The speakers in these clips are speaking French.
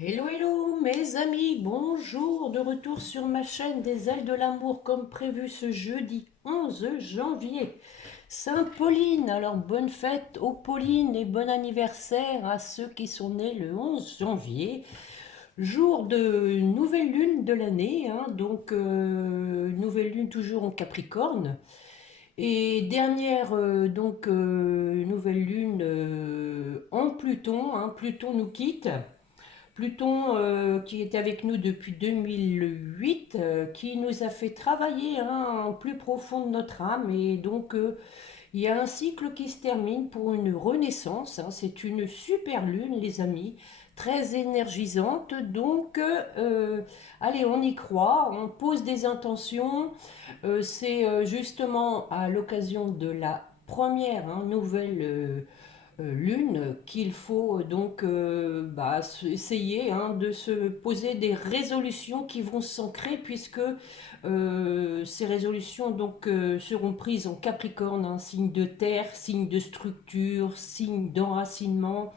Hello, hello mes amis, bonjour, de retour sur ma chaîne des ailes de l'amour comme prévu ce jeudi 11 janvier. Sainte-Pauline, alors bonne fête aux Paulines et bon anniversaire à ceux qui sont nés le 11 janvier, jour de nouvelle lune de l'année, donc nouvelle lune toujours en Capricorne. Et dernière nouvelle lune en Pluton, Pluton nous quitte. Pluton, qui est avec nous depuis 2008, qui nous a fait travailler en plus profond de notre âme. Et donc, il y a un cycle qui se termine pour une renaissance. C'est une super lune, les amis, très énergisante. Donc, allez, on y croit, on pose des intentions. C'est justement à l'occasion de la première nouvelle lune qu'il faut essayer de se poser des résolutions qui vont s'ancrer puisque ces résolutions seront prises en Capricorne, signe de terre, signe de structure, signe d'enracinement.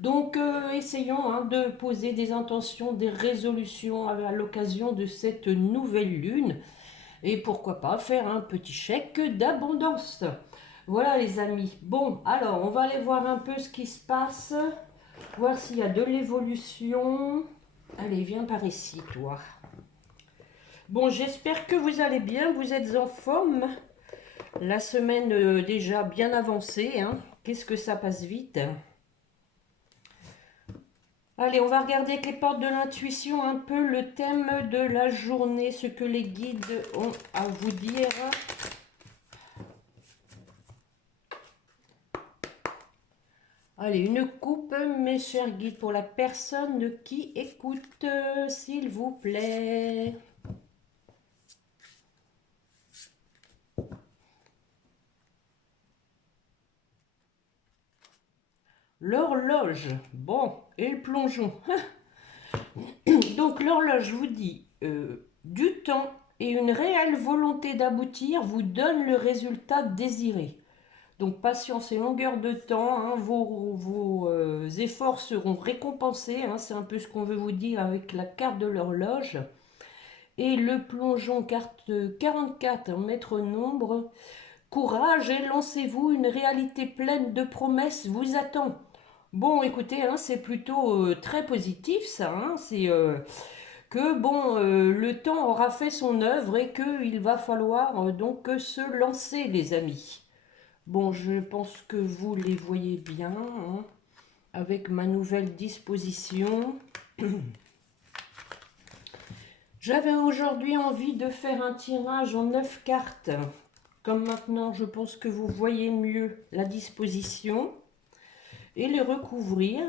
Donc essayons de poser des intentions, des résolutions à l'occasion de cette nouvelle lune et pourquoi pas faire un petit chèque d'abondance. Voilà les amis. Bon, alors on va aller voir un peu ce qui se passe, voir s'il y a de l'évolution. Allez, viens par ici, toi. Bon, j'espère que vous allez bien, vous êtes en forme. La semaine déjà bien avancée, Qu'est-ce que ça passe vite. Allez, on va regarder avec les portes de l'intuition un peu le thème de la journée, ce que les guides ont à vous dire. Allez, une coupe, mes chers guides, pour la personne qui écoute, s'il vous plaît. L'horloge. Bon, et le plongeon. Donc l'horloge vous dit du temps et une réelle volonté d'aboutir vous donne le résultat désiré. Donc patience et longueur de temps, vos efforts seront récompensés. C'est un peu ce qu'on veut vous dire avec la carte de l'horloge. Et le plongeon, carte 44, maître nombre. Courage et lancez-vous, une réalité pleine de promesses vous attend. Bon, écoutez, c'est plutôt très positif ça. C'est que bon, le temps aura fait son œuvre et qu'il va falloir donc se lancer, les amis. Bon, je pense que vous les voyez bien avec ma nouvelle disposition. J'avais aujourd'hui envie de faire un tirage en 9 cartes. Comme maintenant, je pense que vous voyez mieux la disposition. Et les recouvrir.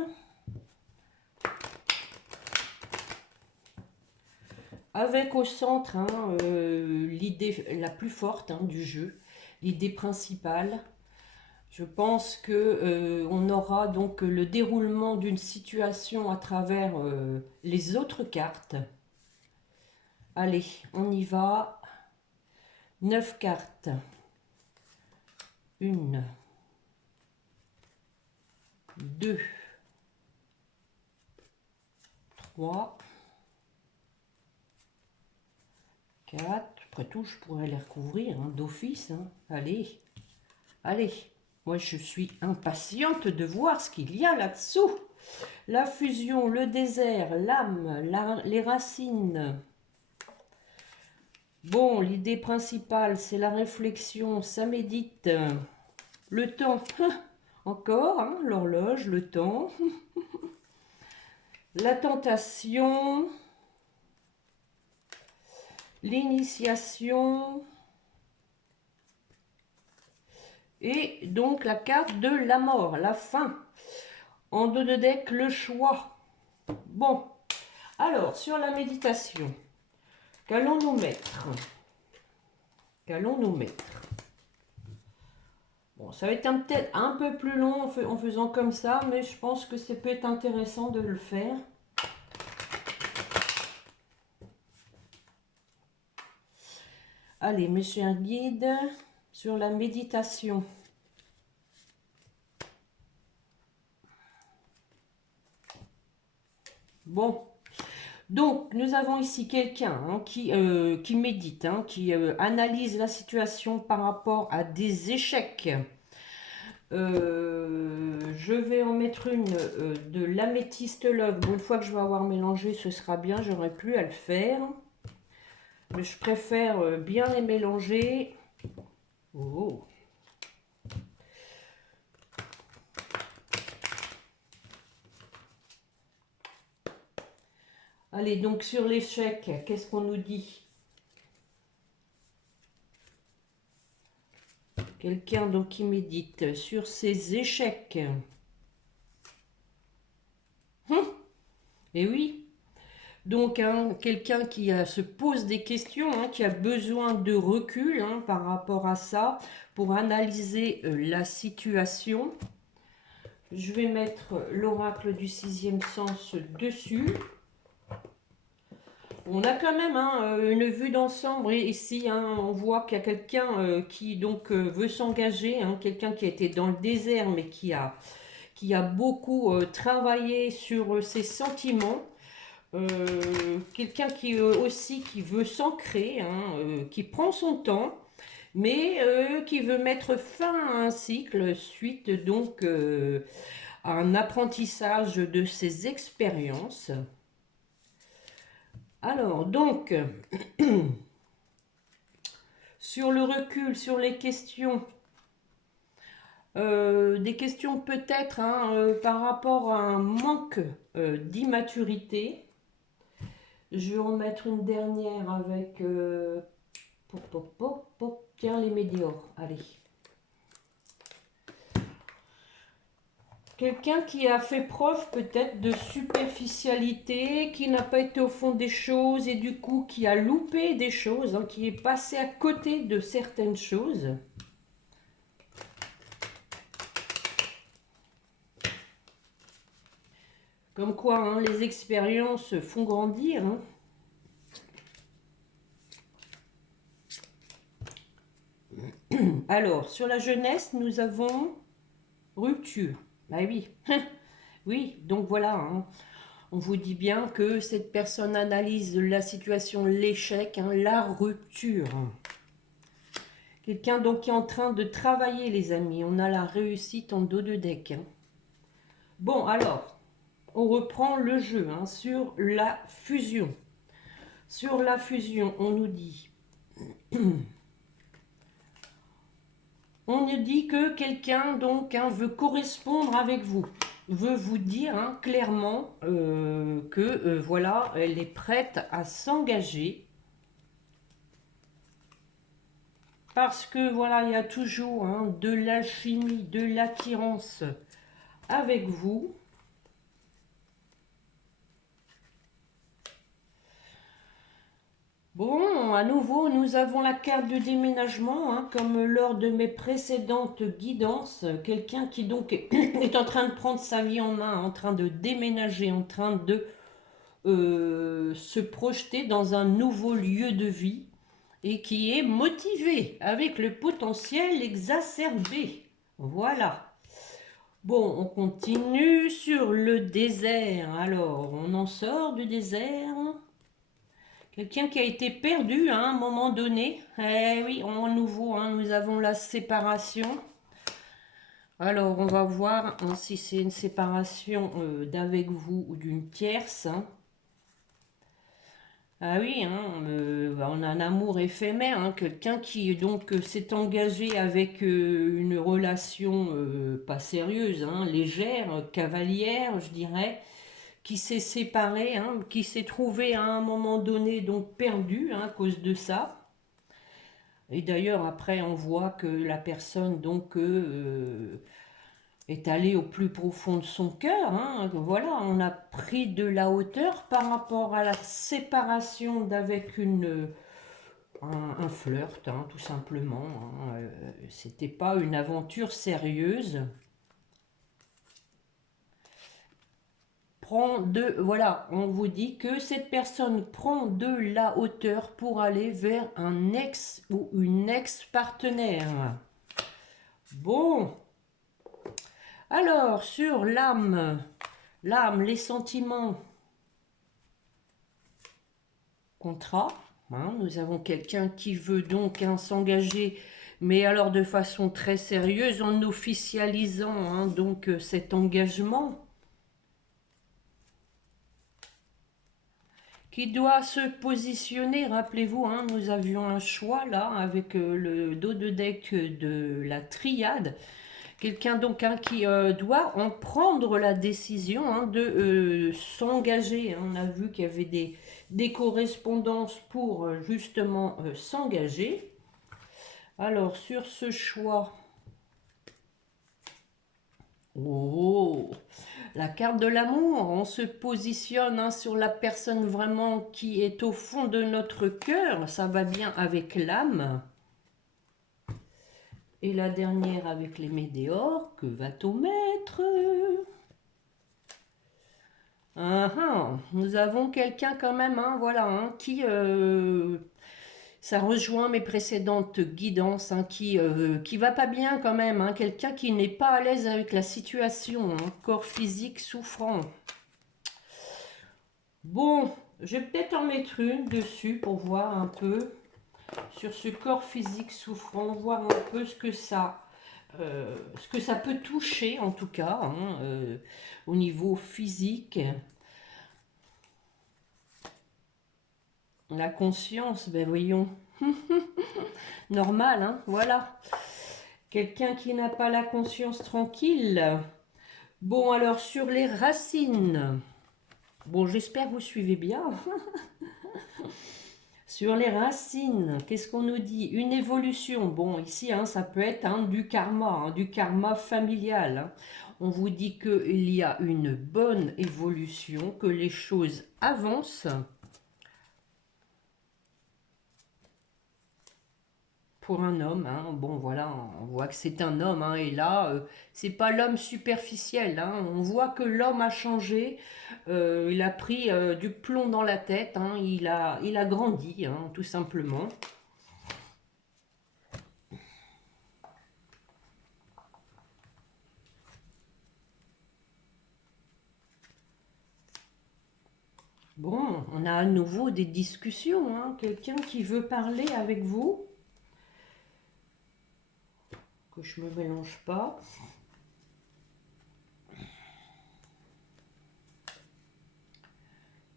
Avec au centre l'idée la plus forte du jeu, l'idée principale. Je pense que on aura donc le déroulement d'une situation à travers les autres cartes. Allez, on y va. 9 cartes. 1, 2, 3, 4. Après tout, je pourrais les recouvrir d'office. Allez, allez. Moi, je suis impatiente de voir ce qu'il y a là-dessous. La fusion, le désert, l'âme, les racines. Bon, l'idée principale, c'est la réflexion, ça médite. Le temps, encore, l'horloge, le temps. La tentation. L'initiation. Et donc la carte de la mort, la fin. En dos de deck, le choix. Bon, alors, sur la méditation, qu'allons-nous mettre? Qu'allons-nous mettre? Bon, ça va être peut-être un peu plus long en faisant comme ça, mais je pense que ça peut être intéressant de le faire. Allez, mes chers guides, sur la méditation. Bon. Donc, nous avons ici quelqu'un hein, qui médite, hein, qui analyse la situation par rapport à des échecs. Je vais en mettre une de l'améthyste love. Bon, une fois que je vais avoir mélangé, ce sera bien. J'aurai plus à le faire. Mais je préfère bien les mélanger. Oh. Allez, donc sur l'échec, qu'est-ce qu'on nous dit? Quelqu'un donc qui médite sur ses échecs. Et oui, donc hein, quelqu'un qui se pose des questions, hein, qui a besoin de recul hein, par rapport à ça pour analyser la situation. Je vais mettre l'oracle du sixième sens dessus. On a quand même hein, une vue d'ensemble ici. Hein, on voit qu'il y a quelqu'un qui donc veut s'engager, hein, quelqu'un qui a été dans le désert mais qui a beaucoup travaillé sur ses sentiments. Quelqu'un qui aussi qui veut s'ancrer, hein, qui prend son temps, mais qui veut mettre fin à un cycle suite donc à un apprentissage de ses expériences. Alors donc sur le recul, sur les questions, des questions peut-être hein, par rapport à un manque d'immaturité. Je vais en mettre une dernière avec tiens, les médiors. Allez. Quelqu'un qui a fait preuve peut-être de superficialité, qui n'a pas été au fond des choses et du coup qui a loupé des choses, hein, qui est passé à côté de certaines choses. Comme quoi, hein, les expériences font grandir. Hein. Alors, sur la jeunesse, nous avons rupture. Bah oui, oui, donc voilà. Hein. On vous dit bien que cette personne analyse la situation, l'échec, hein, la rupture. Quelqu'un donc qui est en train de travailler, les amis. On a la réussite en dos de deck. Hein. Bon, alors, on reprend le jeu hein, sur la fusion. Sur la fusion, on nous dit... On nous dit que quelqu'un donc hein, veut correspondre avec vous, veut vous dire hein, clairement que voilà, elle est prête à s'engager. Parce que voilà, il y a toujours hein, de l'alchimie, de l'attirance avec vous. Bon, à nouveau, nous avons la carte de déménagement, hein, comme lors de mes précédentes guidances. Quelqu'un qui donc est en train de prendre sa vie en main, en train de déménager, en train de se projeter dans un nouveau lieu de vie et qui est motivé avec le potentiel exacerbé. Voilà. Bon, on continue sur le désert. Alors, on en sort du désert. Quelqu'un qui a été perdu hein, à un moment donné. Eh oui, en nouveau, hein, nous avons la séparation. Alors, on va voir hein, si c'est une séparation d'avec vous ou d'une tierce. Hein. Ah oui, hein, on a un amour éphémère. Hein, quelqu'un qui donc s'est engagé avec une relation pas sérieuse, hein, légère, cavalière, je dirais, qui s'est séparé, hein, qui s'est trouvé à un moment donné donc perdu hein, à cause de ça. Et d'ailleurs après on voit que la personne donc est allée au plus profond de son cœur. Hein. Voilà, on a pris de la hauteur par rapport à la séparation d'avec un flirt, hein, tout simplement. Hein. C'était pas une aventure sérieuse. Voilà, on vous dit que cette personne prend de la hauteur pour aller vers un ex ou une ex-partenaire. Bon, alors sur l'âme, les sentiments, contrat. Hein. Nous avons quelqu'un qui veut donc s'engager, mais alors de façon très sérieuse, en officialisant donc cet engagement, qui doit se positionner. Rappelez-vous, nous avions un choix là avec le dos de deck de la triade. Quelqu'un donc qui doit en prendre la décision de s'engager. On a vu qu'il y avait des correspondances pour justement s'engager. Alors sur ce choix, oh, la carte de l'amour, on se positionne sur la personne vraiment qui est au fond de notre cœur. Ça va bien avec l'âme. Et la dernière avec les météores, que va-t-on mettre? Nous avons quelqu'un quand même, voilà, qui... ça rejoint mes précédentes guidances, qui va pas bien quand même, quelqu'un qui n'est pas à l'aise avec la situation, corps physique souffrant. Bon, je vais peut-être en mettre une dessus pour voir un peu sur ce corps physique souffrant, voir un peu ce que ça peut toucher en tout cas, au niveau physique. La conscience, ben voyons, normal, voilà. Quelqu'un qui n'a pas la conscience tranquille. Bon, alors sur les racines, bon, j'espère que vous suivez bien. Sur les racines, qu'est-ce qu'on nous dit? Une évolution. Bon, ici, ça peut être du karma familial. On vous dit qu'il y a une bonne évolution, que les choses avancent. Pour un homme, bon voilà, on voit que c'est un homme, et là, c'est pas l'homme superficiel, on voit que l'homme a changé, il a pris du plomb dans la tête, il a grandi, tout simplement. Bon, on a à nouveau des discussions, quelqu'un qui veut parler avec vous, que je me mélange pas.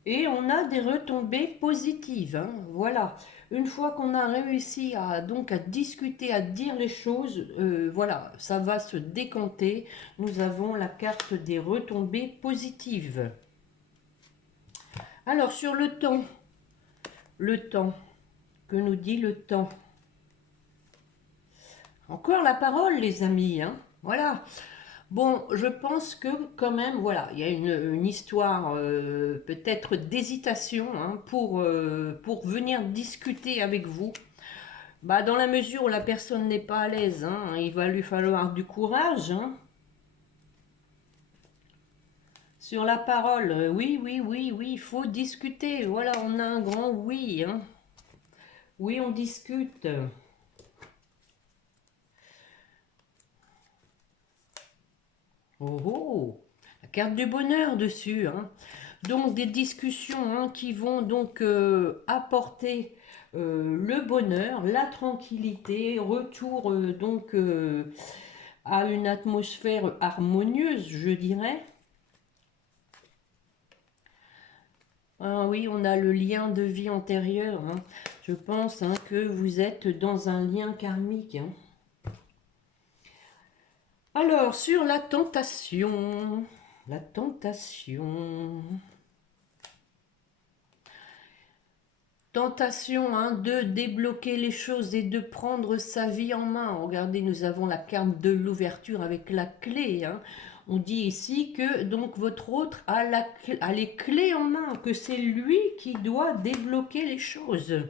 Et on a des retombées positives, voilà. Une fois qu'on a réussi à discuter, à dire les choses, voilà, ça va se décanter. Nous avons la carte des retombées positives. Alors sur le temps, que nous dit le temps? Encore la parole, les amis, voilà. Bon, je pense que quand même, voilà, il y a une histoire peut-être d'hésitation pour venir discuter avec vous. Bah, dans la mesure où la personne n'est pas à l'aise, il va lui falloir du courage. Sur la parole, oui, oui, oui, oui, il faut discuter. Voilà, on a un grand oui. Oui, on discute. Oh, oh, la carte du bonheur dessus. Donc des discussions qui vont donc apporter le bonheur, la tranquillité, retour à une atmosphère harmonieuse, je dirais. Ah oui, on a le lien de vie antérieur. Je pense que vous êtes dans un lien karmique. Alors, sur la tentation, tentation de débloquer les choses et de prendre sa vie en main. Regardez, nous avons la carte de l'ouverture avec la clé. On dit ici que donc votre autre a les clés en main, que c'est lui qui doit débloquer les choses.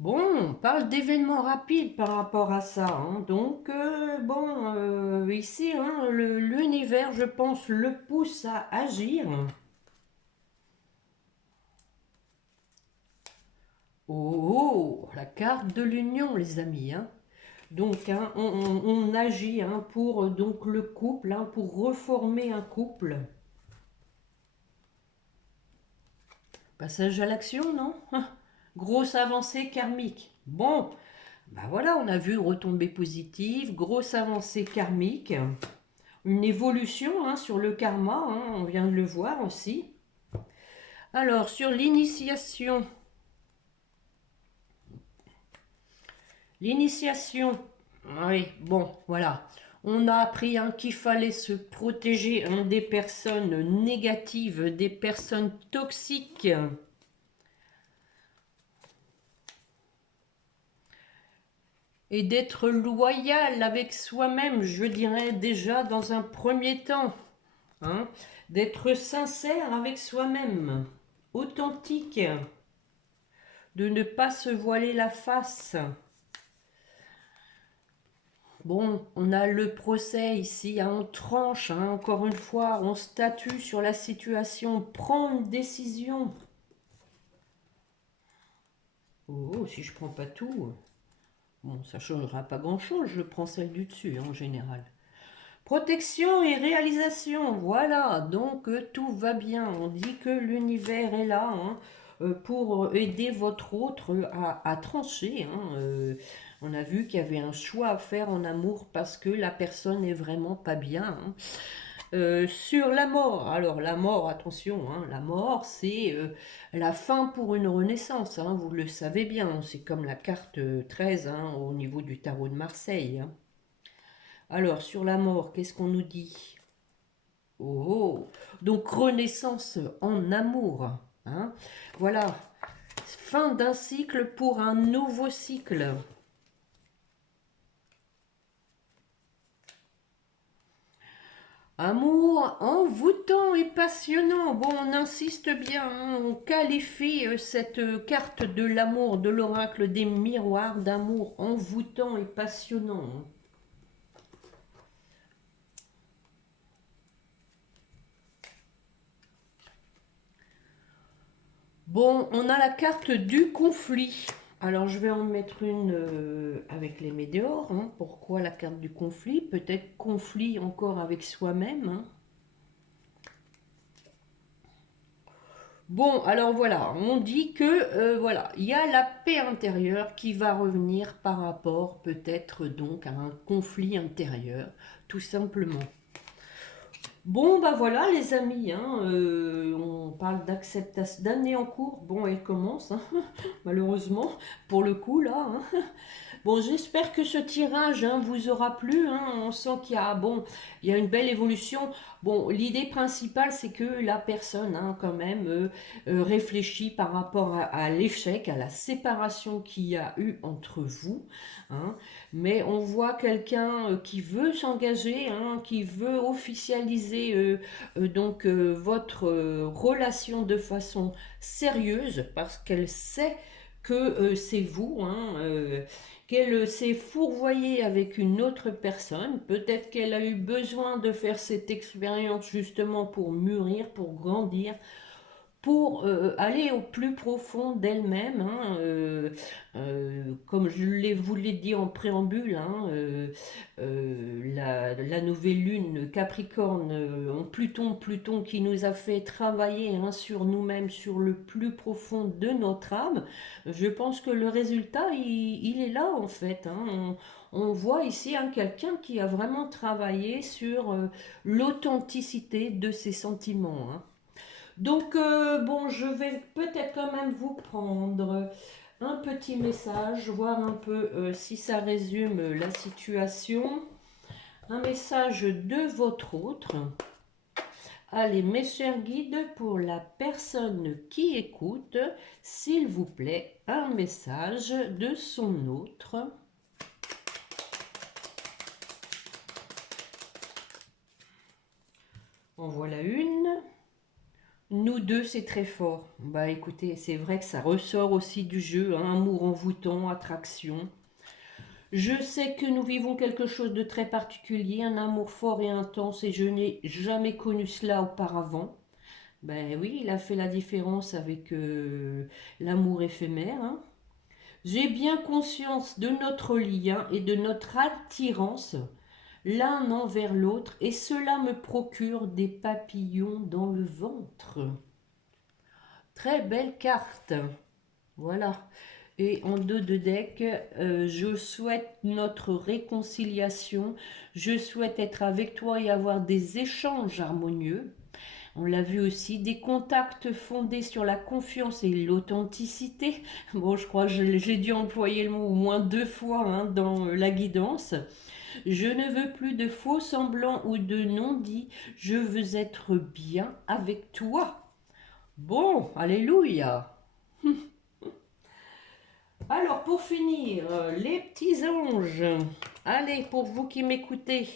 Bon, on parle d'événements rapides par rapport à ça. Donc, bon, ici, l'univers, je pense, le pousse à agir. Oh, la carte de l'union, les amis. Donc, hein, on agit hein, pour donc le couple, hein, pour reformer un couple. Passage à l'action, non? Grosse avancée karmique. Bon, ben voilà, on a vu retombée positive, grosse avancée karmique, une évolution hein, sur le karma, hein, on vient de le voir aussi. Alors, sur l'initiation. L'initiation, oui, bon, voilà. On a appris hein, qu'il fallait se protéger hein, des personnes négatives, des personnes toxiques. Et d'être loyal avec soi-même, je dirais déjà dans un premier temps. Hein, d'être sincère avec soi-même, authentique, de ne pas se voiler la face. Bon, on a le procès ici, hein, on tranche, hein, encore une fois, on statue sur la situation, on prend une décision. Oh, si je prends pas tout, bon, ça changera pas grand-chose, je prends celle du dessus hein, en général. Protection et réalisation, voilà, donc tout va bien. On dit que l'univers est là hein, pour aider votre autre à trancher. Hein, on a vu qu'il y avait un choix à faire en amour parce que la personne n'est vraiment pas bien. Hein. Sur la mort, alors la mort, attention, hein, la mort c'est la fin pour une renaissance, hein, vous le savez bien, c'est comme la carte 13 hein, au niveau du tarot de Marseille. Hein. Alors, sur la mort, qu'est-ce qu'on nous dit? Oh, oh. Donc renaissance en amour. Hein. Voilà, fin d'un cycle pour un nouveau cycle. Amour envoûtant et passionnant. Bon, on insiste bien, hein, on qualifie cette carte de l'amour, de l'oracle des miroirs d'amour envoûtant et passionnant. Hein. Bon, on a la carte du conflit. Alors, je vais en mettre une avec les météores. Hein. Pourquoi la carte du conflit? Peut-être conflit encore avec soi-même. Hein. Bon, alors voilà, on dit que voilà, il y a la paix intérieure qui va revenir par rapport peut-être donc à un conflit intérieur, tout simplement. Bon, bah voilà les amis, hein, on parle d'acceptation, d'année en cours. Bon, elle commence, hein, malheureusement, pour le coup là. Hein. Bon, j'espère que ce tirage hein, vous aura plu. Hein. On sent qu'il y a, bon, il y a une belle évolution. Bon, l'idée principale, c'est que la personne, hein, quand même, réfléchit par rapport à l'échec, à la séparation qu'il y a eu entre vous. Hein. Mais on voit quelqu'un qui veut s'engager, hein, qui veut officialiser donc votre relation de façon sérieuse, parce qu'elle sait que c'est vous. Hein, qu'elle s'est fourvoyée avec une autre personne. Peut-être qu'elle a eu besoin de faire cette expérience justement pour mûrir, pour grandir, pour aller au plus profond d'elle-même, hein, comme vous l'ai dit en préambule, hein, la nouvelle lune Capricorne en Pluton, Pluton qui nous a fait travailler hein, sur nous-mêmes, sur le plus profond de notre âme, je pense que le résultat, il est là en fait. Hein. On voit ici hein, quelqu'un qui a vraiment travaillé sur l'authenticité de ses sentiments. Hein. Donc, bon, je vais peut-être quand même vous prendre un petit message, voir un peu si ça résume la situation. Un message de votre autre. Allez, mes chers guides, pour la personne qui écoute, s'il vous plaît, un message de son autre. En voilà une. Nous deux, c'est très fort. Bah écoutez, c'est vrai que ça ressort aussi du jeu, hein, amour envoûtant, attraction. Je sais que nous vivons quelque chose de très particulier, un amour fort et intense, et je n'ai jamais connu cela auparavant. Ben oui, il a fait la différence avec l'amour éphémère. Hein. J'ai bien conscience de notre lien et de notre attirance l'un envers l'autre, et cela me procure des papillons dans le ventre. Très belle carte. Voilà. Et en dos de deck, je souhaite notre réconciliation. Je souhaite être avec toi et avoir des échanges harmonieux. On l'a vu aussi, des contacts fondés sur la confiance et l'authenticité. Bon, je crois que j'ai dû employer le mot au moins 2 fois hein, dans la guidance. Je ne veux plus de faux semblants ou de non-dits. Je veux être bien avec toi. Bon, alléluia. Alors, pour finir, les petits anges. Allez, pour vous qui m'écoutez.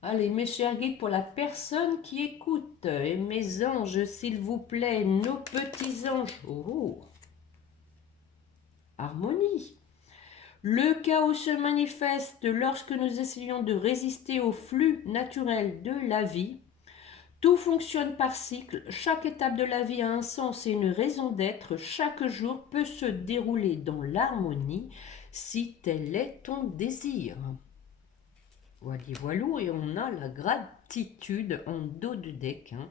Allez, mes chers guides, pour la personne qui écoute. Et mes anges, s'il vous plaît, nos petits anges. Oh, harmonie. Le chaos se manifeste lorsque nous essayons de résister au flux naturel de la vie. Tout fonctionne par cycle, chaque étape de la vie a un sens et une raison d'être, chaque jour peut se dérouler dans l'harmonie si tel est ton désir. Voilà, voilou, et on a la gratitude en dos de deck. Hein.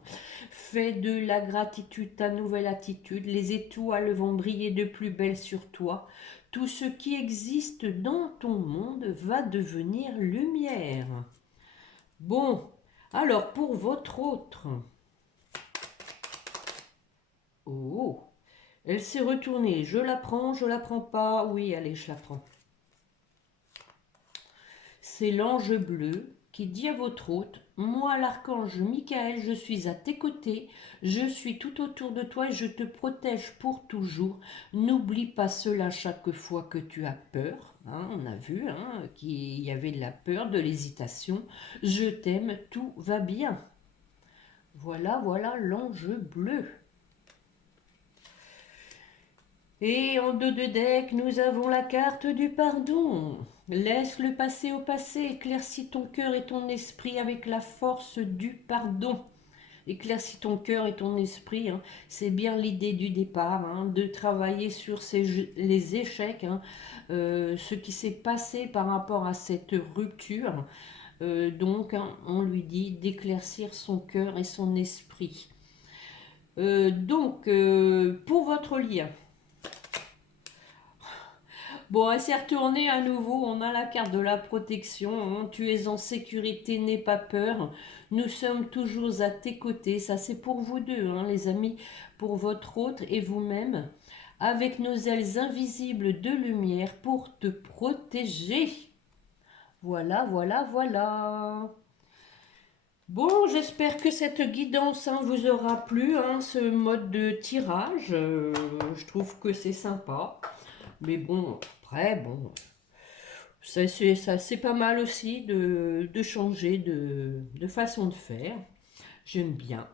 Fais de la gratitude ta nouvelle attitude, les étoiles vont briller de plus belle sur toi. Tout ce qui existe dans ton monde va devenir lumière. Bon, alors pour votre autre. Oh, elle s'est retournée. Je la prends pas. Oui, allez, je la prends. C'est l'ange bleu qui dit à votre hôte, moi l'archange Michael, je suis à tes côtés, je suis tout autour de toi et je te protège pour toujours. N'oublie pas cela chaque fois que tu as peur. Hein, on a vu hein, qu'il y avait de la peur, de l'hésitation. Je t'aime, tout va bien. Voilà, voilà l'ange bleu. Et en dos de deck, nous avons la carte du pardon. Laisse le passé au passé, éclaircis ton cœur et ton esprit avec la force du pardon. Éclaircis ton cœur et ton esprit, hein. C'est bien l'idée du départ, hein, de travailler sur les échecs, hein, ce qui s'est passé par rapport à cette rupture. Donc, hein, on lui dit d'éclaircir son cœur et son esprit. Pour votre lien. Bon, elle s'est retournée à nouveau. On a la carte de la protection. Hein. Tu es en sécurité, n'aie pas peur. Nous sommes toujours à tes côtés. Ça, c'est pour vous deux, hein, les amis, pour votre autre et vous-même. Avec nos ailes invisibles de lumière pour te protéger. Voilà, voilà, voilà. Bon, j'espère que cette guidance hein, vous aura plu, hein, ce mode de tirage. Je trouve que c'est sympa. Mais bon, après, bon, c'est pas mal aussi de changer de façon de faire. J'aime bien.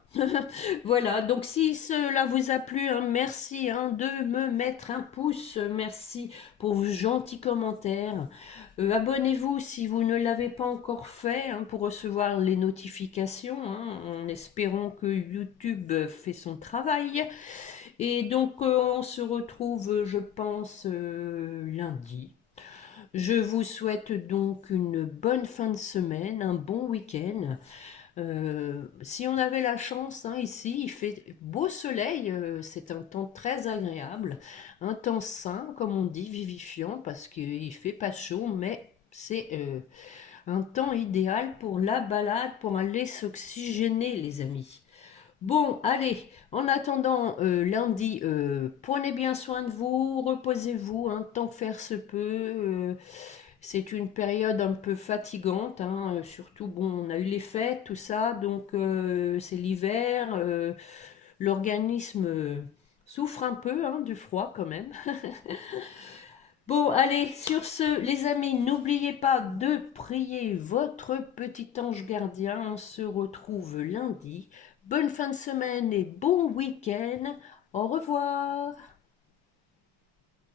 Voilà, donc si cela vous a plu, hein, merci hein, de me mettre un pouce. Merci pour vos gentils commentaires. Abonnez-vous si vous ne l'avez pas encore fait hein, pour recevoir les notifications, hein, en espérant que YouTube fait son travail. Et donc, on se retrouve, je pense, lundi. Je vous souhaite donc une bonne fin de semaine, un bon week-end. Si on avait la chance, hein, ici, il fait beau soleil, c'est un temps très agréable, un temps sain, comme on dit, vivifiant, parce qu'il ne fait pas chaud, mais c'est un temps idéal pour la balade, pour aller s'oxygéner, les amis. Bon, allez, en attendant lundi, prenez bien soin de vous, reposez-vous, hein, tant que faire se peut. C'est une période un peu fatigante, hein, surtout, bon, on a eu les fêtes, tout ça, donc c'est l'hiver, l'organisme souffre un peu hein, du froid quand même. Bon, allez, sur ce, les amis, n'oubliez pas de prier votre petit ange gardien. On se retrouve lundi. Bonne fin de semaine et bon week-end. Au revoir.